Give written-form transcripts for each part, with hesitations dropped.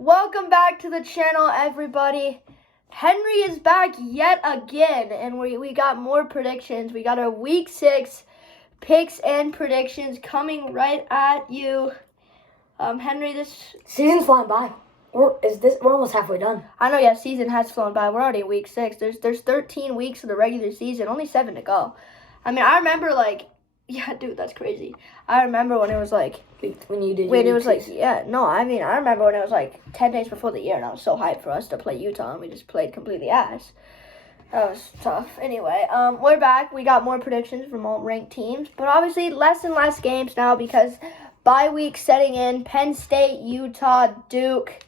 Welcome back to the channel, everybody. Henry is back yet again, and we got more predictions. We got our Week 6 picks and predictions coming right at you. Henry, this season's flying by. We're almost halfway done. I know, yeah, season has flown by. We're already in Week 6. There's 13 weeks of the regular season, only 7 to go. I mean, I remember yeah, dude, that's crazy. I remember when it was when you did. Wait, it was I remember when it was 10 days before the year, and I was so hyped for us to play Utah, and we just played completely ass. That was tough. Anyway, we're back. We got more predictions from all ranked teams, but obviously less and less games now because bye week setting in. Penn State, Utah, Duke,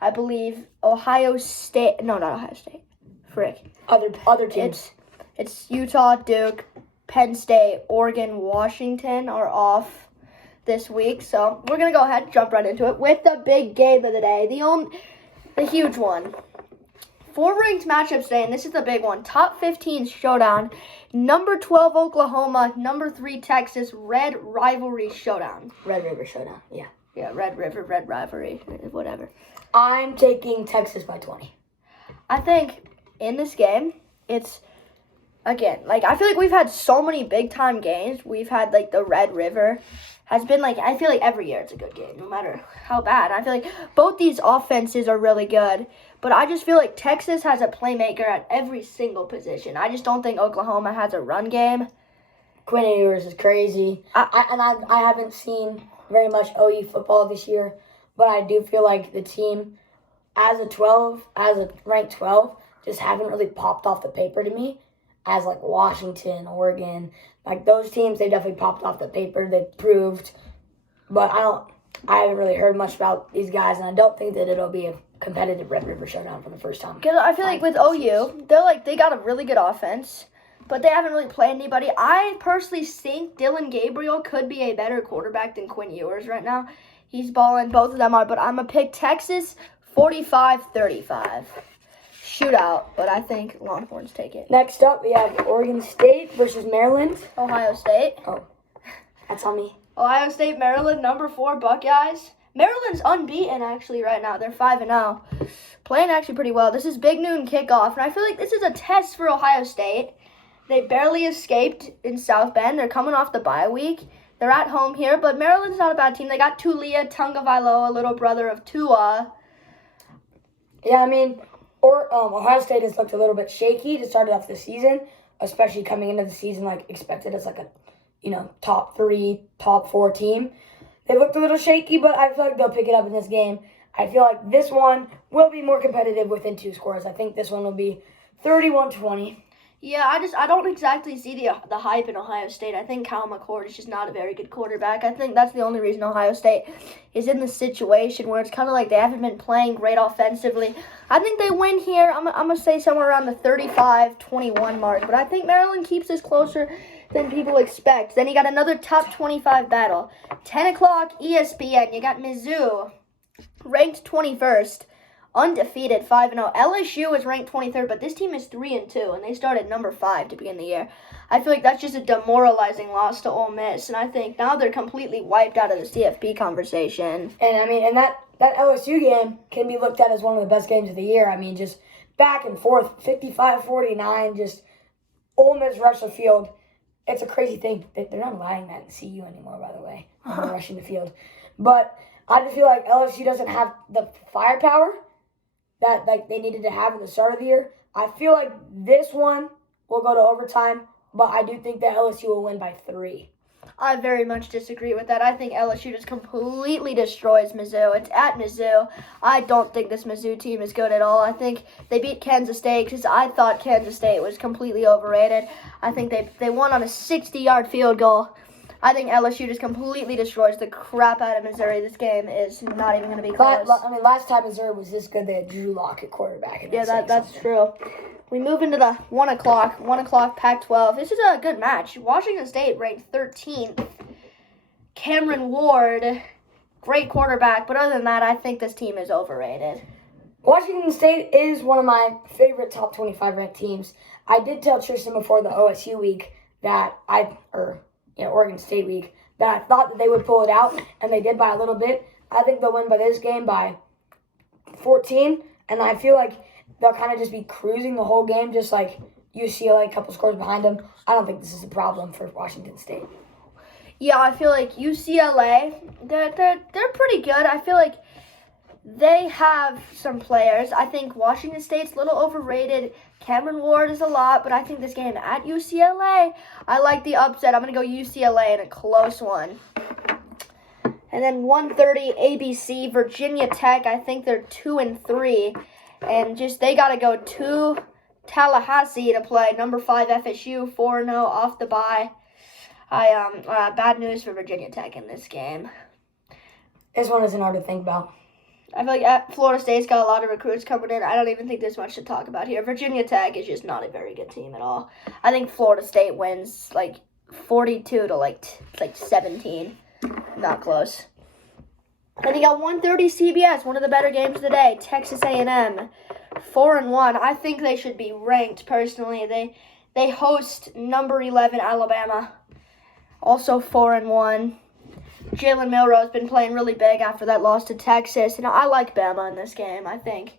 I believe Ohio State. No, not Ohio State. Frick. Other teams. It's Utah, Duke, Penn State, Oregon, Washington are off this week. So we're going to go ahead and jump right into it with the big game of the day, the huge one. 4 ranked matchups today, and this is the big one. Top 15 showdown. Number 12 Oklahoma, number 3 Texas, Red Rivalry showdown. Red River showdown, yeah. Yeah, Red River, Red Rivalry, whatever. I'm taking Texas by 20. I think in this game, it's... Again, I feel like we've had so many big-time games. We've had, the Red River has been, I feel like every year it's a good game, no matter how bad. I feel like both these offenses are really good, but I just feel like Texas has a playmaker at every single position. I just don't think Oklahoma has a run game. Quinn Ewers is crazy. I haven't seen very much OU football this year, but I do feel like the team, as a ranked 12, just haven't really popped off the paper to me. As Washington, Oregon, those teams, they definitely popped off the paper. They proved, but I haven't really heard much about these guys, and I don't think that it'll be a competitive Red River showdown for the first time. Because I feel like with OU, they got a really good offense, but they haven't really played anybody. I personally think Dylan Gabriel could be a better quarterback than Quinn Ewers right now. He's balling, both of them are, but I'm going to pick Texas 45-35. Shootout, but I think Longhorns take it. Next up, we have Oregon State versus Maryland. Ohio State. Oh, that's on me. Ohio State, Maryland, number 4 Buckeyes. Maryland's unbeaten, actually, right now. They're 5-0. Playing actually pretty well. This is Big Noon kickoff, and I feel like this is a test for Ohio State. They barely escaped in South Bend. They're coming off the bye week. They're at home here, but Maryland's not a bad team. They got Taulia Tagovailoa, little brother of Tua. Yeah, I mean... Ohio State has looked a little bit shaky to start off the season, especially coming into the season expected as a top 3, top 4 team. They looked a little shaky, but I feel like they'll pick it up in this game. I feel like this one will be more competitive within 2 scores. I think this one will be 31-20. Yeah, I don't exactly see the hype in Ohio State. I think Kyle McCord is just not a very good quarterback. I think that's the only reason Ohio State is in the situation where it's kind of like they haven't been playing great offensively. I think they win here. I'm going to say somewhere around the 35-21 mark. But I think Maryland keeps this closer than people expect. Then you got another top 25 battle. 10 o'clock ESPN. You got Mizzou, ranked 21st. Undefeated, 5-0. LSU is ranked 23rd, but this team is 3-2, and they started number 5 to begin the year. I feel like that's just a demoralizing loss to Ole Miss, and I think now they're completely wiped out of the CFP conversation. And that LSU game can be looked at as one of the best games of the year. I mean, just back and forth, 55-49, just Ole Miss rush the field. It's a crazy thing. They're not allowing that in CU anymore, by the way, rushing the field. But I just feel like LSU doesn't have the firepower that they needed to have at the start of the year. I feel like this one will go to overtime, but I do think that LSU will win by 3. I very much disagree with that. I think LSU just completely destroys Mizzou. It's at Mizzou. I don't think this Mizzou team is good at all. I think they beat Kansas State because I thought Kansas State was completely overrated. I think they won on a 60-yard field goal. I think LSU just completely destroys the crap out of Missouri. This game is not even going to be close. Last time Missouri was this good, they had Drew Lock at quarterback. Yeah, that's true. We move into the 1 o'clock Pac-12. This is a good match. Washington State ranked 13th. Cameron Ward, great quarterback, but other than that, I think this team is overrated. Washington State is one of my favorite top 25 ranked teams. I did tell Tristan before the OSU week that Oregon State week, that I thought that they would pull it out, and they did by a little bit. I think they'll win by this game by 14, and I feel like they'll kind of just be cruising the whole game, just like UCLA, a couple scores behind them. I don't think this is a problem for Washington State. Yeah, I feel like UCLA, they're pretty good. I feel like they have some players. I think Washington State's a little overrated. Cameron Ward is a lot, but I think this game at UCLA, I like the upset. I'm going to go UCLA in a close one. And then 1:30 ABC, Virginia Tech. I think they're 2-3. And just they got to go to Tallahassee to play number 5 FSU, 4-0 off the bye. Bad news for Virginia Tech in this game. This one isn't hard to think about. I feel like Florida State's got a lot of recruits coming in. I don't even think there's much to talk about here. Virginia Tech is just not a very good team at all. I think Florida State wins like 42 to like 17. Not close. Then you got 1:30 CBS, one of the better games of the day. Texas A&M, 4-1. I think they should be ranked personally. They host number 11 Alabama, also 4-1. Jalen Milroe's been playing really big after that loss to Texas, and I like Bama in this game. I think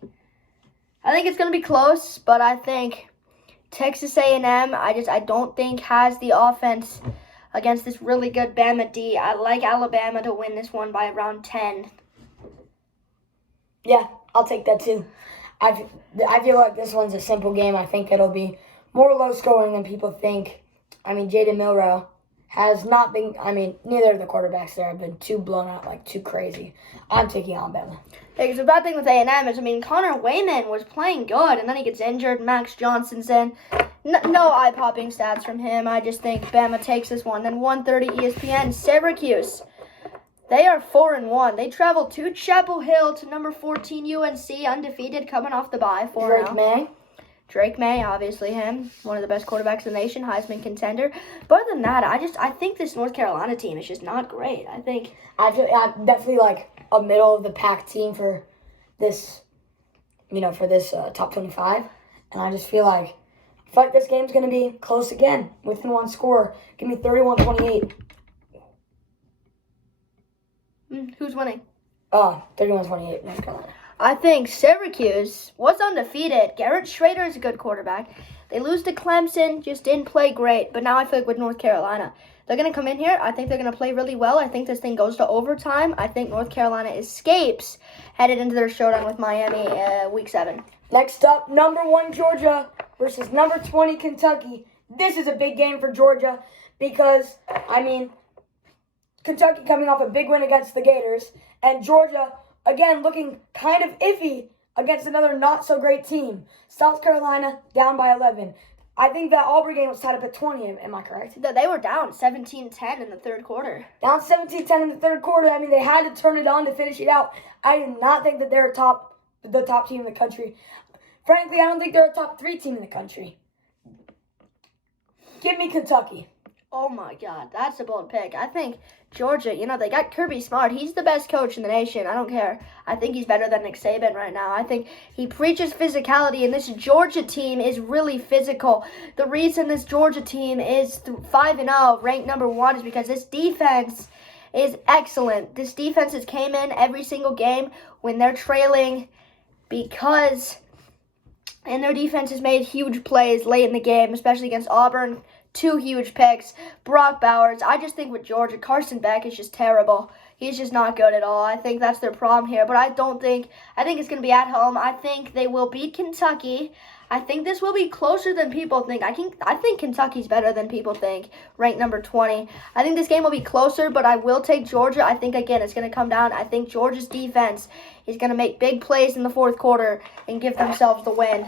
it's going to be close, but I think Texas A&M, I don't think has the offense against this really good Bama D. I like Alabama to win this one by around 10. Yeah, I'll take that too. I feel like this one's a simple game. I think it'll be more low scoring than people think. I mean, Jaden Milroe has not been, neither of the quarterbacks there have been too blown out, like too crazy. I'm taking Alabama. Yeah, because the bad thing with A&M is, Connor Wayman was playing good, and then he gets injured. Max Johnson's in. No eye-popping stats from him. I just think Bama takes this one. Then 1:30 ESPN, Syracuse. They are 4-1. They travel to Chapel Hill to number 14 UNC, undefeated, coming off the bye. Drake May, obviously him, one of the best quarterbacks in the nation, Heisman contender. But other than that, I think this North Carolina team is just not great. I I'm definitely like a middle of the pack team for this, top 25, and I just feel like this game's gonna be close again, within one score. Give me 31-28. Who's winning? 31-28, North Carolina. I think Syracuse was undefeated. Garrett Schrader is a good quarterback. They lose to Clemson, just didn't play great. But now I feel like with North Carolina, they're going to come in here. I think they're going to play really well. I think this thing goes to overtime. I think North Carolina escapes, headed into their showdown with Miami week 7. Next up, number 1 Georgia versus number 20 Kentucky. This is a big game for Georgia because, Kentucky coming off a big win against the Gators, and Georgia, again, looking kind of iffy against another not-so-great team. South Carolina down by 11. I think that Auburn game was tied up at 20, am I correct? They were down 17-10 in the third quarter. Down 17-10 in the third quarter. They had to turn it on to finish it out. I do not think that they're the top team in the country. Frankly, I don't think they're a top 3 team in the country. Give me Kentucky. Oh, my God. That's a bold pick. I think Georgia, they got Kirby Smart. He's the best coach in the nation. I don't care. I think he's better than Nick Saban right now. I think he preaches physicality, and this Georgia team is really physical. The reason this Georgia team is 5-0, ranked number 1, is because this defense is excellent. This defense has came in every single game when they're trailing and their defense has made huge plays late in the game, especially against Auburn. 2 huge picks. Brock Bowers. I just think with Georgia, Carson Beck is just terrible. He's just not good at all. I think that's their problem here. But I think it's going to be at home. I think they will beat Kentucky. I think this will be closer than people think. I think Kentucky's better than people think, ranked number 20. I think this game will be closer, but I will take Georgia. I think, again, it's going to come down. I think Georgia's defense is going to make big plays in the fourth quarter and give themselves the win.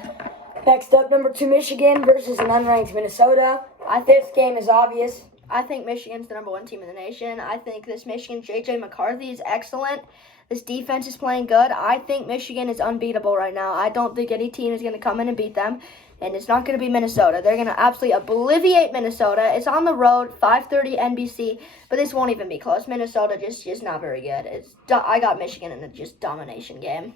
Next up, number 2 Michigan versus an unranked Minnesota. This game is obvious. I think Michigan's the number 1 team in the nation. I think this Michigan, J.J. McCarthy is excellent. This defense is playing good. I think Michigan is unbeatable right now. I don't think any team is going to come in and beat them. And it's not going to be Minnesota. They're going to absolutely obliviate Minnesota. It's on the road, 5:30 NBC. But this won't even be close. Minnesota just not very good. I got Michigan in a just domination game.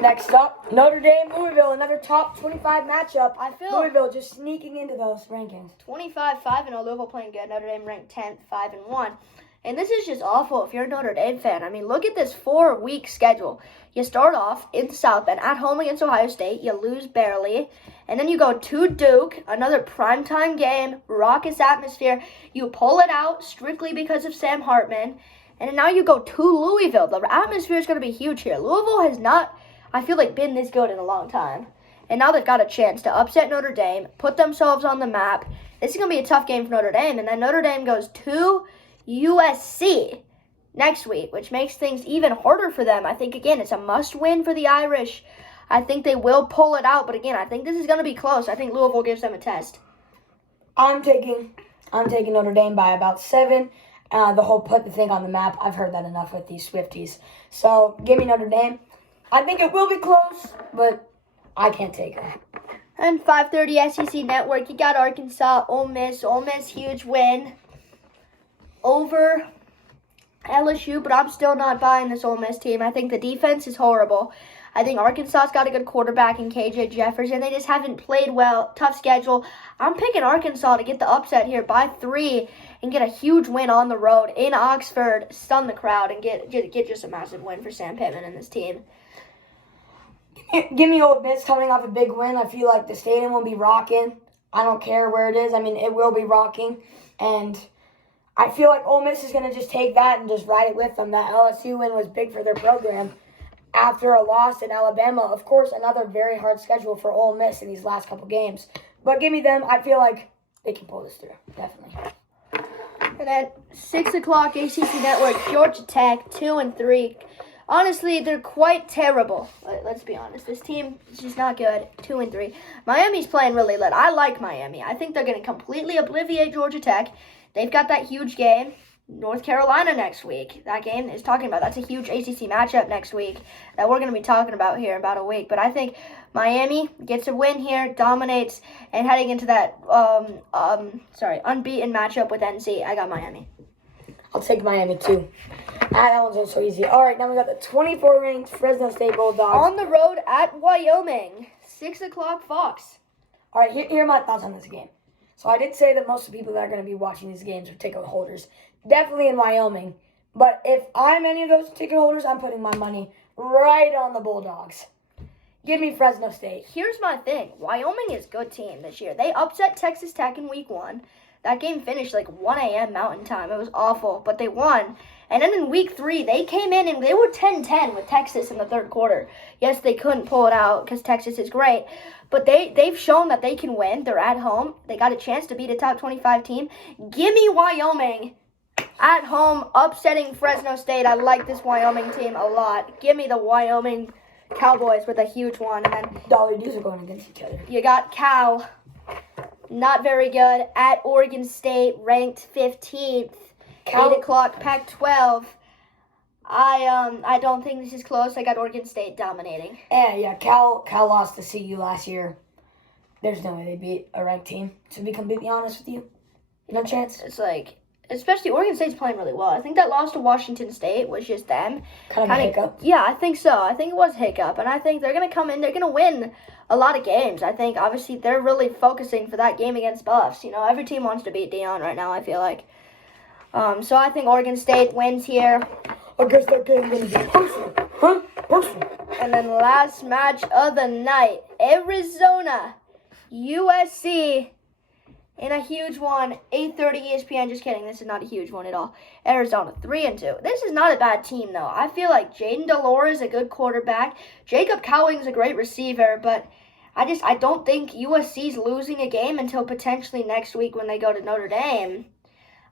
Next up, Notre Dame, Louisville, another top 25 matchup. I feel Louisville just sneaking into those rankings. 25-5-0, Louisville playing good. Notre Dame ranked 10th, 5-1. And this is just awful if you're a Notre Dame fan. I mean, look at this 4-week schedule. You start off in South Bend at home against Ohio State. You lose barely. And then you go to Duke, another primetime game, raucous atmosphere. You pull it out strictly because of Sam Hartman. And now you go to Louisville. The atmosphere is going to be huge here. Louisville has not, I feel like, been this good in a long time. And now they've got a chance to upset Notre Dame, put themselves on the map. This is going to be a tough game for Notre Dame. And then Notre Dame goes to USC next week, which makes things even harder for them. I think, again, it's a must-win for the Irish. I think they will pull it out. But, again, I think this is going to be close. I think Louisville gives them a test. I'm taking Notre Dame by about 7. The whole put the thing on the map, I've heard that enough with these Swifties. So, give me Notre Dame. I think it will be close, but I can't take her. And 5:30 SEC Network, you got Arkansas, Ole Miss. Ole Miss, huge win over LSU, but I'm still not buying this Ole Miss team. I think the defense is horrible. I think Arkansas's got a good quarterback in KJ Jefferson. They just haven't played well. Tough schedule. I'm picking Arkansas to get the upset here by 3 and get a huge win on the road in Oxford, stun the crowd, and get just a massive win for Sam Pittman and this team. Give me Ole Miss coming off a big win. I feel like the stadium will be rocking. I don't care where it is. I mean, it will be rocking. And I feel like Ole Miss is going to just take that and just ride it with them. That LSU win was big for their program after a loss in Alabama. Of course, another very hard schedule for Ole Miss in these last couple games. But give me them. I feel like they can pull this through. Definitely. And at 6 o'clock, ACC Network, Georgia Tech, 2-3. Honestly, they're quite terrible. Let's be honest. This team is just not good. 2-3. Miami's playing really lit. I like Miami. I think they're going to completely obliviate Georgia Tech. They've got that huge game, North Carolina next week. That game is talking about. That's a huge ACC matchup next week that we're going to be talking about here in about a week. But I think Miami gets a win here, dominates, and heading into that unbeaten matchup with NC, I got Miami. I'll take Miami too. That one's also easy. All right, now we got the 24th-ranked Fresno State Bulldogs. On the road at Wyoming, 6 o'clock Fox. All right, here are my thoughts on this game. So I did say that most of the people that are going to be watching these games are ticket holders. Definitely in Wyoming. But if I'm any of those ticket holders, I'm putting my money right on the Bulldogs. Give me Fresno State. Here's my thing. Wyoming is a good team this year. They upset Texas Tech in week 1. That game finished like 1 a.m. Mountain Time. It was awful, but they won. And then in week 3, they came in and they were 10-10 with Texas in the third quarter. Yes, they couldn't pull it out because Texas is great, but they've shown that they can win. They're at home. They got a chance to beat a top 25 team. Give me Wyoming at home, upsetting Fresno State. I like this Wyoming team a lot. Give me the Wyoming Cowboys with a huge one. And then Dollar dudes are going against each other. you got Cal. Not very good. At Oregon State, ranked 15th. 8 o'clock, Pac-12. I don't think this is close. I got Oregon State dominating. Yeah, Cal lost to CU last year. There's no way they beat a ranked team, to be completely honest with you. No chance. It's like, especially Oregon State's playing really well. I think that loss to Washington State was just them. Kind of a hiccup. Yeah, I think so. I think it was a hiccup. And I think they're going to come in. They're going to win a lot of games. I think, obviously, they're really focusing for that game against Buffs. You know, every team wants to beat Deion right now, I feel like. So I think Oregon State wins here. I guess that game's going to be personal. Huh? Personal. And then last match of the night, Arizona, USC, in a huge one, 8:30 ESPN. Just kidding, this is not a huge one at all. Arizona, 3-2. This is not a bad team, though. I feel like Jaden Delora is a good quarterback. Jacob Cowing's a great receiver, but I don't think USC's losing a game until potentially next week when they go to Notre Dame.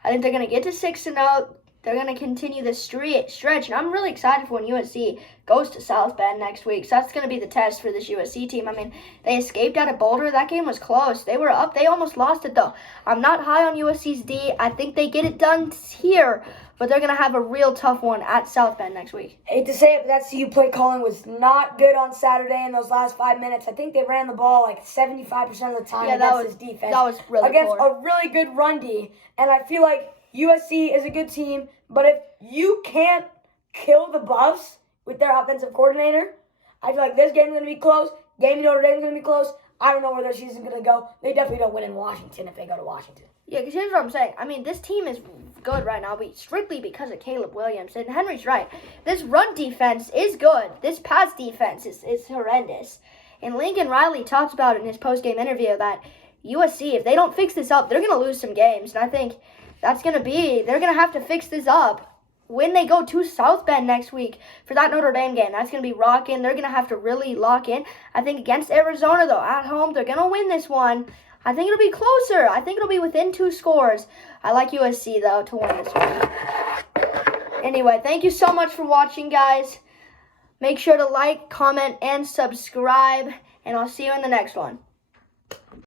I think they're going to get to 6-0. They're going to continue this stretch, and I'm really excited for when USC goes to South Bend next week. So that's going to be the test for this USC team. I mean, they escaped out of Boulder. That game was close. They were up. They almost lost it, though. I'm not high on USC's D. I think they get it done here, but they're going to have a real tough one at South Bend next week. Hate to say it, but that CU play calling was not good on Saturday in those last 5 minutes. I think they ran the ball like 75% of the time against this defense. That was really against poor. a really good run D. And I feel like USC is a good team, but if you can't kill the Buffs with their offensive coordinator, I feel like this game is going to be close. Game in Notre Dame is going to be close. I don't know where their season's going to go. They definitely don't win in Washington if they go to Washington. Yeah, because here's what I'm saying. I mean, this team is good right now, but strictly because of Caleb Williams. And Henry's right. This run defense is good. This pass defense is horrendous. And Lincoln Riley talked about it in his post-game interview that USC, if they don't fix this up, they're going to lose some games. And I think they're going to have to fix this up when they go to South Bend next week for that Notre Dame game. That's going to be rocking. They're going to have to really lock in. I think against Arizona, though, at home, they're going to win this one. I think it'll be closer. I think it'll be within 2 scores. I like USC, though, to win this one. Anyway, thank you so much for watching, guys. Make sure to like, comment, and subscribe, and I'll see you in the next one.